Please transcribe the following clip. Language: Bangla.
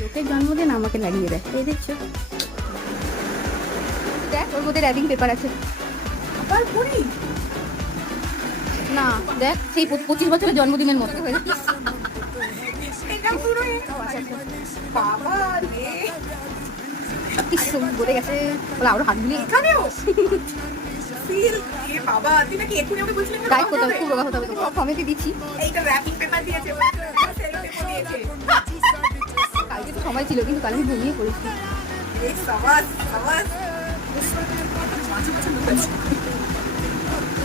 লোকের জন্মদিন আমাকে লাগিয়ে দেয়, এই দেখছো, দেখ ওর মধ্যে র্যাপিং পেপার আছে। না দেখ সেই 25 বছরের জন্মদিনের মতো বলে গেছে, বলে আরো হাত গুলি এখানেও বাবা, তুই নাকি এক্ষুনি আমাকে বলছিলি গাইড করতে হবে, খুব রোগা হতে হবে, তো কমেন্টে দিচ্ছি। এইটা র‍্যাপিং পেপার দিয়েছে, কালকে তো সময় ছিল কিন্তু কাল আমি ঘুমিয়ে পড়েছি। এই সাবাস সাবাস